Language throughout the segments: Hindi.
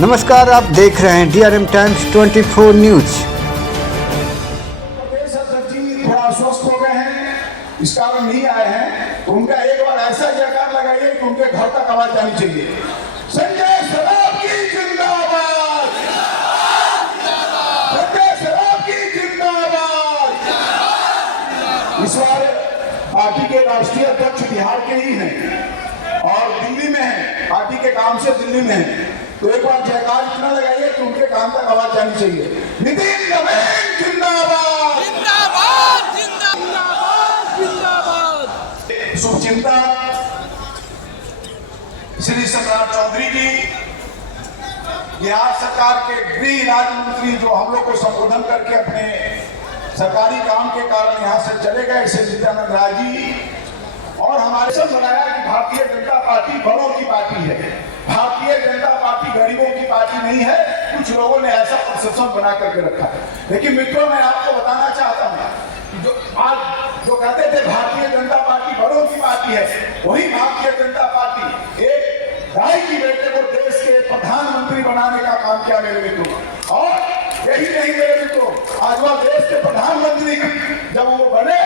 नमस्कार, आप देख रहे हैं DRM टाइम्स 24 न्यूज। थोड़ा अस्वस्थ हो गए हैं, इस कारण नहीं आए हैं, तो उनका एक बार ऐसा जयकार लगाइए कि उनके घर तक आवाज जानी चाहिए। संजय सराफ की जिंदाबाद, संजय सराफ की जिंदाबाद। इस बार पार्टी के राष्ट्रीय अध्यक्ष बिहार के ही हैं और दिल्ली में हैं, पार्टी के काम से दिल्ली में हैं, तो एक बार जयकार इतना लगाइए कि उनके काम तक आवाज जानी चाहिए। नितिन नवीन जिंदाबाद, जिंदाबाद जिंदाबाद जिंदाबाद। शुभचिंतक श्री सम्राट चौधरी जी बिहार सरकार के गृह राज्य मंत्री, जो हम लोग को संबोधन करके अपने सरकारी काम के कारण यहाँ से चले गए, श्री नित्यानंद राय जी, और हमारे सब बनाया कि भारतीय जनता पार्टी बड़ों की पार्टी है, भारतीय जनता पार्टी गरीबों की पार्टी नहीं है। कुछ लोगों ने ऐसा परसेप्शन बना करके रखा है। लेकिन मित्रों, मैं आपको बताना चाहता हूँ, जो कहते थे भारतीय जनता पार्टी बड़ों की पार्टी है, वही भारतीय जनता पार्टी एक दाई की बेटे को देश के प्रधानमंत्री बनाने का काम किया मेरे मित्रों। और यही नहीं मेरे मित्रों, आज वह देश के प्रधानमंत्री जब वो बने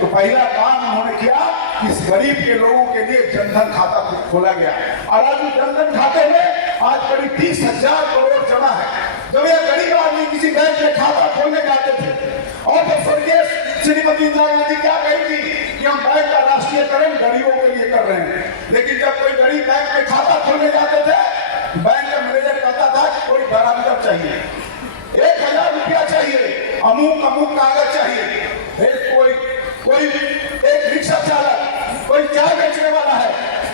तो पहला काम उन्होंने किया, इस गरीब के लोगों के लिए जनधन खाता खोला गया। और आज जनधन खाते में आज करीब 30,000 करोड़ जमा है। जब ये गरीब आदमी किसी बैंक में खाता खोलने जाते थे, और जब स्वर्गीय श्रीमती इंदिरा गांधी क्या कही थी कि हम बैंक का राष्ट्रीयकरण गरीबों के लिए कर रहे हैं, लेकिन जब कोई गरीब बैंक में खाता खोलने जाते थे, बैंक का मैनेजर कहता था कि कोई गारंटर चाहिए, 1,000 रुपया चाहिए, अमुक कागज चाहिए, कोई एक रिक्शा चालक, कोई चाय बेचने वाला है,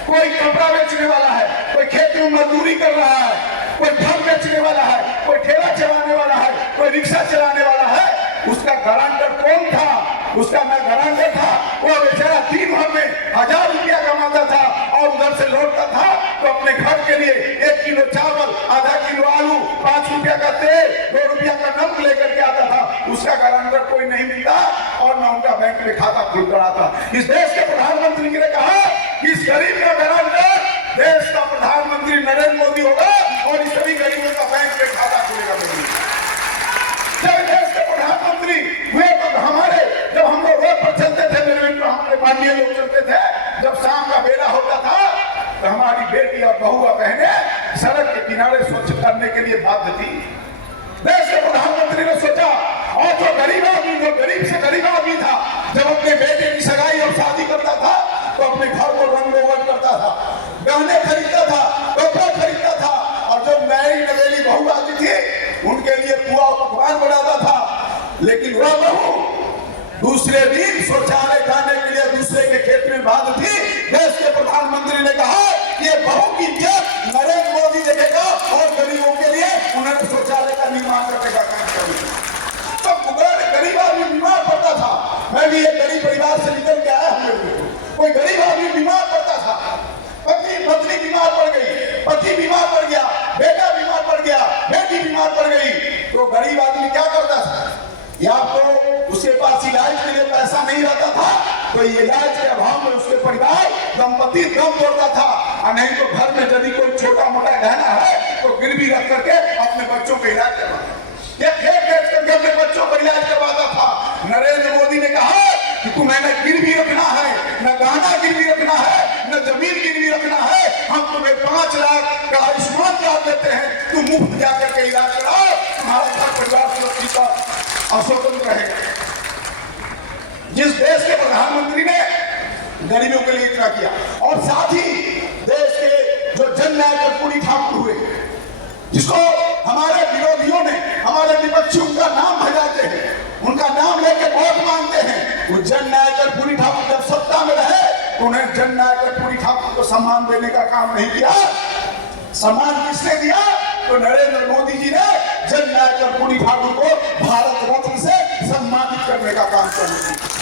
कोई कपड़ा बेचने वाला है, कोई खेत में मजदूरी कर रहा है, कोई फल बेचने वाला है, कोई ठेला चलाने वाला है, कोई रिक्शा चलाने वाला है, उसका गारंटर कौन था? उसका मैं गारंटर था। वो बेचारा दिन भर में 1,000 रुपया कमाता था और उधर से लौटता था तो अपने घर के लिए 1 किलो चावल, आधा किलो आलू, 5 रुपया का तेल, 2 रुपया का नमक लेकर के आता था। उसका गारंटर कोई नहीं मिलता और न उनका बैंक में खाता खुल कर आता। इस देश के प्रधानमंत्री ने कहा कि इस गरीब का गारंटर देश का प्रधानमंत्री नरेंद्र मोदी होगा और इस सभी गरीबों का बैंक में खाता खुलेगा। जब देश के प्रधानमंत्री हुए तो हमारे, जब हम लोग रोड पर चलते थे मेरे मित्र, हमारे माननीय लोग चलते थे, जब शाम का बेला होता था तो हमारी बेटी और बहुआ बहनें सड़क के किनारे स्वच्छ करने के लिए बाध्य थी। देश के प्रधानमंत्री ने सोचा, और जो गरीब आदमी, जो गरीब से गरीब आदमी था, जब अपने बेटे की सगाई और शादी करता था तो अपने घर को रंग रोगन करता था, गहने खरीदता था, कपड़ा खरीदता था, और जो नई नवेली बहू आती थी उनके लिए पुआ पकवान बनाता था। लेकिन वह बहू दूसरे दिन शौचालय जाने के लिए दूसरे के खेत में बाध्य थी। देश के प्रधानमंत्री ने कहा कि ये बहू की इज्जत नरेंद्र मोदी देखेगा और गरीबों के लिए उन्हें शौचालय का निर्माण करने का काम करेगा। तो गरीब आदमी बीमार पड़ता था, मैं भी एक गरीब परिवार से निकल के आया हूँ, कोई गरीब आदमी बीमार पड़ता था, पत्नी बीमार पड़ गई, पति बीमार पड़ गया, बेटा बीमार पड़ गया, बेटी बीमार पड़ गई, तो गरीब आदमी क्या करता था? या तो उसके पास इलाज के लिए पैसा नहीं रहता था, तो इलाज के अभाव में उसके परिवार दंपति दम तोड़ता था, और नहीं तो घर में यदि कोई छोटा मोटा गहना है तो गिरवी रख करके अपने बच्चों का इलाज करवाता, या खेत बेच करके अपने बच्चों का इलाज करवाता था। नरेंद्र मोदी ने कहा कि तुम्हें न गिरवी रखना है, न गहना गिरवी रखना है, न जमीन गिरवी रखना है, हम तुम्हें 5 लाख का आयुष्मान कार्ड देते हैं, तुम मुफ्त जाकर के इलाज कराओ, तुम्हारा घर परिवार सुरक्षित और स्वतंत्र रहेगा। जिस देश के प्रधानमंत्री ने गरीबों के लिए इतना किया, और साथ ही देश के जो जननायक कर्पूरी ठाकुर हुए, जिसको हमारे विरोधियों ने, हमारे विपक्षी उनका नाम भजाते हैं, उनका नाम लेके वोट मांगते हैं, वो जननायक कर्पूरी ठाकुर जब सत्ता में रहे तो उन्हें जननायक कर्पूरी ठाकुर को सम्मान देने का काम नहीं किया। सम्मान किसने दिया? तो नरेंद्र मोदी जी ने जननायक कर्पूरी ठाकुर को भारत रत्न से सम्मानित करने का काम कर दिया।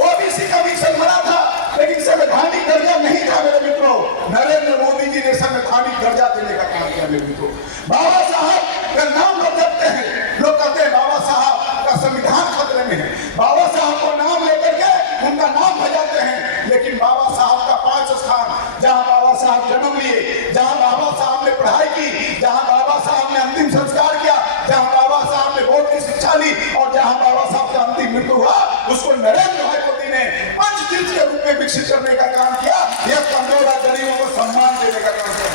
ओबीसी कमीशन बना था, लेकिन संवैधानिक दर्जा नहीं था मेरे मित्रों। नरेंद्र मोदी जी ने संवैधानिक दर्जा देने का काम किया मेरे मित्रों। बाबा साहब का नाम लोग जपते हैं, लोग कहते हैं बाबा साहब का संविधान खतरे में है, बाबा साहब को नाम लेकर के उनका नाम भजाते हैं, लेकिन बाबा साहब का 5 स्थान, जहाँ बाबा साहब जन्म लिए, जहाँ बाबा साहब ने पढ़ाई की, जहाँ बाबा मृत्यु हुआ उसको नरेंद्र भाई मोदी ने पंचतीर्थ के रूप में विकसित करने का काम किया। यह कमजोर गरीबों को सम्मान देने का काम किया।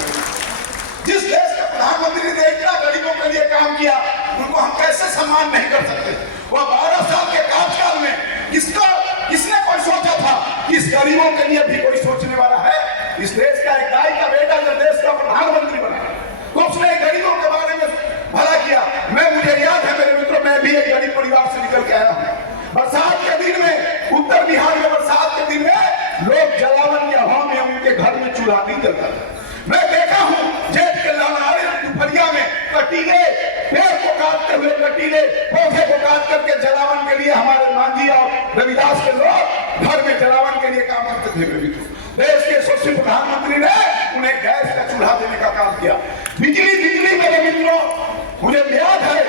जिस देश के प्रधानमंत्री ने इतना गरीबों के लिए काम किया उनको हम कैसे सम्मान नहीं कर सकते। वह 12 साल के कार्यकाल में किसने कोई सोचा था कि इस गरीबों के लिए भी कोई सोचने वाला है। इस देश का एक गाय का बेटा जब देश का प्रधानमंत्री बना तो उसने गरीबों के बारे में भला किया। मुझे याद है मेरे मित्रों, मैं भी एक गरीब परिवार से निकल के आया हूँ। बरसात के दिन में उत्तर बिहार में बरसात के दिन में लोग जलावन की हवा में उनके घर में चूल्हा नहीं जलता था। मैं देखा हूँ जेठ के लहरारे दोपहरिया में कटीले पेड़ को काटते हुए, कटीले पौधे को काट करके जलावन के लिए हमारे मांझी और रविदास के लोग घर में जलावन के लिए काम करते थे। देश के यशस्वी प्रधानमंत्री ने उन्हें गैस का चूल्हा देने का काम किया। बिजली मेरे मित्रों, मुझे याद है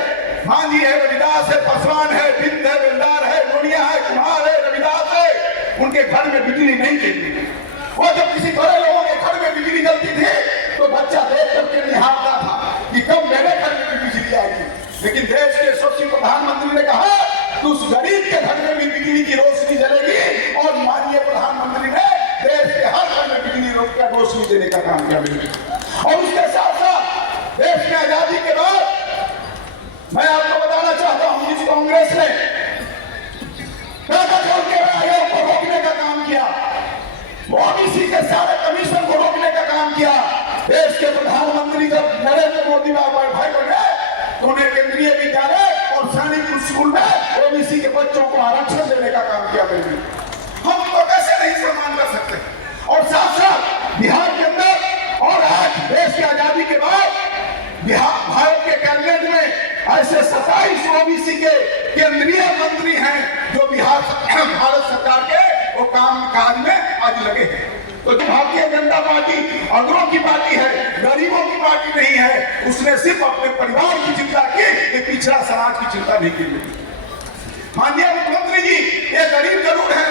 मांझी है, रविदास है, पासवान है, बिंद है, बेलदार है, लोनिया है, कुम्हार है, रविदास है, उनके घर में बिजली नहीं चलती। वो जब किसी बड़े लोगों के घर में बिजली जलती थी तो बच्चा देख करके निहारता था कि कब मेरे घर में भी बिजली आएगी। लेकिन देश के यशस्वी प्रधानमंत्री ने कहा कि उस गरीब के घर में भी बिजली की रोशनी जलेगी और माननीय प्रधानमंत्री ने देश के हर घर में बिजली का रोशनी देने का काम किया। और उसके साथ साथ देश में आजादी के बाद मैं आपको बताना चाहता हूं, जिस कांग्रेस ने आयोग को रोकने का काम किया, ओबीसी के सारे कमीशन को रोकने का काम किया। देश के प्रधानमंत्री जब नरेंद्र मोदी भाई बने तो उन्हें केंद्रीय विद्यालय और सैनिक स्कूल में ओबीसी के बच्चों को आरक्षण देने का काम किया। हम तो कैसे नहीं सम्मान कर सकते। और साथ साथ बिहार के अंदर और आज देश की आजादी के बाद भारत के कैबिनेट में ऐसे 27 ओबीसी के केंद्रीय मंत्री हैं जो भारत सरकार के वो काम काज में आज लगे हैं। तो भारतीय जनता पार्टी अगरों की पार्टी है, गरीबों की पार्टी नहीं है। उसने सिर्फ अपने परिवार की चिंता की, एक पिछड़ा समाज की चिंता नहीं की। माननीय मुख्यमंत्री जी, ये गरीब जरूर है,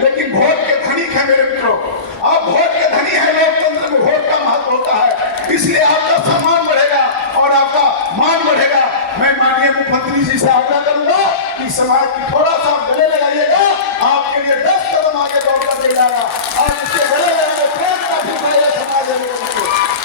लेकिन वोट के धनिक है मेरे मित्रों। आप वोट के धनी है, लोकतंत्र में वोट का महत्व होता है, इसलिए आपका सम्मान बढ़ेगा और आपका मान बढ़ेगा। मैं माननीय मुख्यमंत्री जी से आग्रह करूंगा कि समाज की थोड़ा सा गले लगाइएगा, आपके लिए 10 कदम आगे दौड़ कर जाएगा। आज इसके गले लगाने प्रेम का भी समाज है।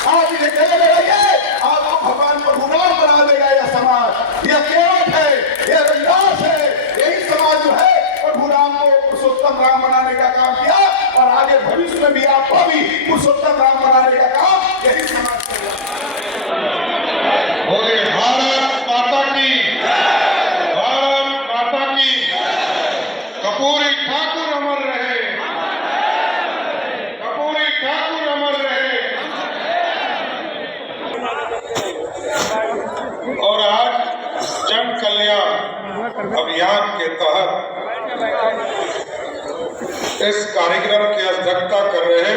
आप इन्हें गले लगाइए, आपको भगवान को भगवान बना देगा यह समाज। यह केवट है, यह रविदास है, यही समाज जो है प्रभुराम को पुरुषोत्तम राम बनाने का काम किया और आगे भविष्य में भी आपको भी पुरुषोत्तम राम बनाने का काम यही समाज करेगा। भारत माता की, भारत माता की। कर्पूरी ठाकुर अमर रहे, कर्पूरी ठाकुर अमर रहे। और आज जन कल्याण अभियान के तहत इस कार्यक्रम की अध्यक्षता कर रहे